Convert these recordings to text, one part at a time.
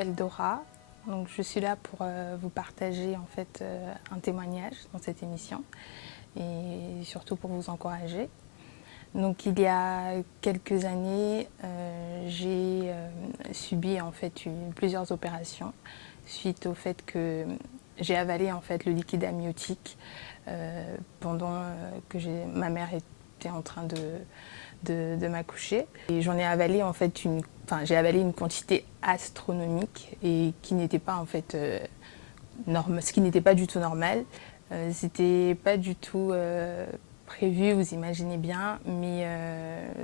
m'appelle Dora. Donc, je suis là pour vous partager en fait un témoignage dans cette émission et surtout pour vous encourager. Donc, il y a quelques années, j'ai subi en fait plusieurs opérations suite au fait que j'ai avalé en fait le liquide amniotique pendant que ma mère était en train de m'accoucher. Et j'en ai avalé en fait j'ai avalé une quantité astronomique et qui n'était pas en fait ce qui n'était pas du tout normal. C'était pas du tout prévu, vous imaginez bien, mais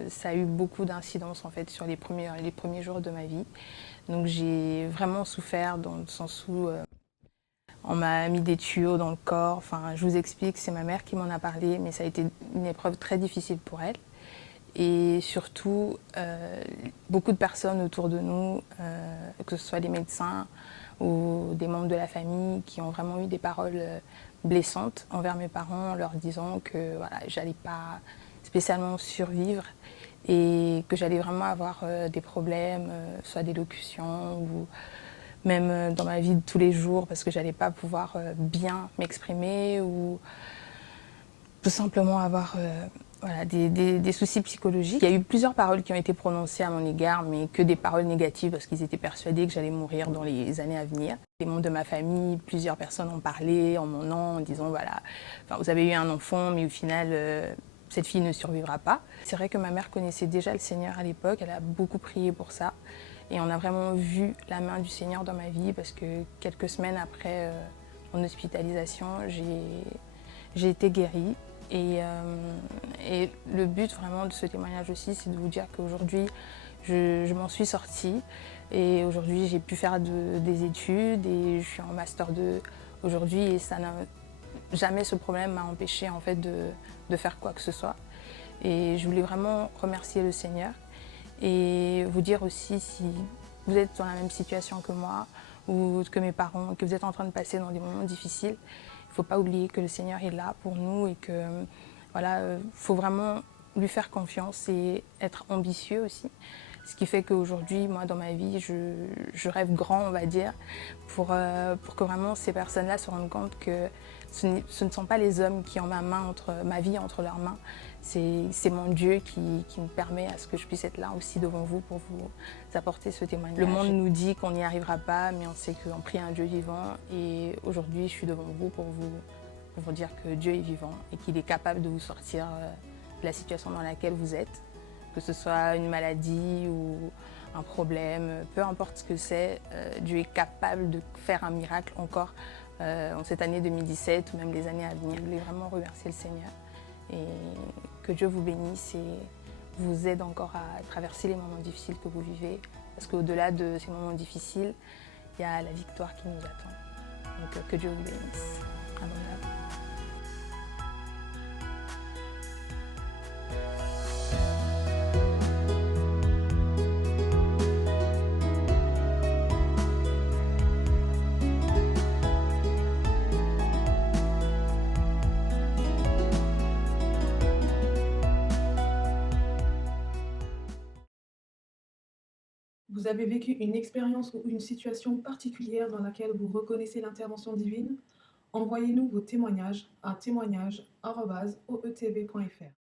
ça a eu beaucoup d'incidences en fait sur les premiers jours de ma vie. Donc j'ai vraiment souffert dans le sens où on m'a mis des tuyaux dans le corps. Enfin, je vous explique, c'est ma mère qui m'en a parlé, mais ça a été une épreuve très difficile pour elle. Et surtout, beaucoup de personnes autour de nous, que ce soit les médecins ou des membres de la famille, qui ont vraiment eu des paroles blessantes envers mes parents, en leur disant que voilà, j'allais pas spécialement survivre et que j'allais vraiment avoir des problèmes, soit d'élocution ou même dans ma vie de tous les jours, parce que j'allais pas pouvoir bien m'exprimer ou tout simplement avoir voilà, des soucis psychologiques. Il y a eu plusieurs paroles qui ont été prononcées à mon égard, mais que des paroles négatives parce qu'ils étaient persuadés que j'allais mourir dans les années à venir. Les membres de ma famille, plusieurs personnes ont parlé en mon nom, en disant voilà, enfin, vous avez eu un enfant, mais au final, cette fille ne survivra pas. C'est vrai que ma mère connaissait déjà le Seigneur à l'époque, elle a beaucoup prié pour ça. Et on a vraiment vu la main du Seigneur dans ma vie parce que quelques semaines après mon hospitalisation, j'ai été guérie. Et le but vraiment de ce témoignage aussi, c'est de vous dire qu'aujourd'hui, je m'en suis sortie. Et aujourd'hui, j'ai pu faire des études et je suis en Master 2 aujourd'hui. Et ça n'a jamais ce problème m'a empêché en fait de faire quoi que ce soit. Et je voulais vraiment remercier le Seigneur et vous dire aussi si vous êtes dans la même situation que moi ou que mes parents, que vous êtes en train de passer dans des moments difficiles, il ne faut pas oublier que le Seigneur est là pour nous et que voilà, faut vraiment lui faire confiance et être ambitieux aussi. Ce qui fait qu'aujourd'hui, moi, dans ma vie, je rêve grand, on va dire, pour que vraiment ces personnes-là se rendent compte que ce ne sont pas les hommes qui ont ma vie entre leurs mains. C'est mon Dieu qui me permet à ce que je puisse être là aussi devant vous pour vous apporter ce témoignage. Le monde nous dit qu'on n'y arrivera pas, mais on sait qu'on prie un Dieu vivant. Et aujourd'hui, je suis devant vous pour vous dire que Dieu est vivant et qu'il est capable de vous sortir de la situation dans laquelle vous êtes. Que ce soit une maladie ou un problème, peu importe ce que c'est, Dieu est capable de faire un miracle encore en cette année 2017 ou même les années à venir. Je voulais vraiment remercier le Seigneur et que Dieu vous bénisse et vous aide encore à traverser les moments difficiles que vous vivez. Parce qu'au-delà de ces moments difficiles, il y a la victoire qui nous attend. Donc que Dieu vous bénisse abondamment. Vous avez vécu une expérience ou une situation particulière dans laquelle vous reconnaissez l'intervention divine? Envoyez-nous vos témoignages à témoignages@oetv.fr.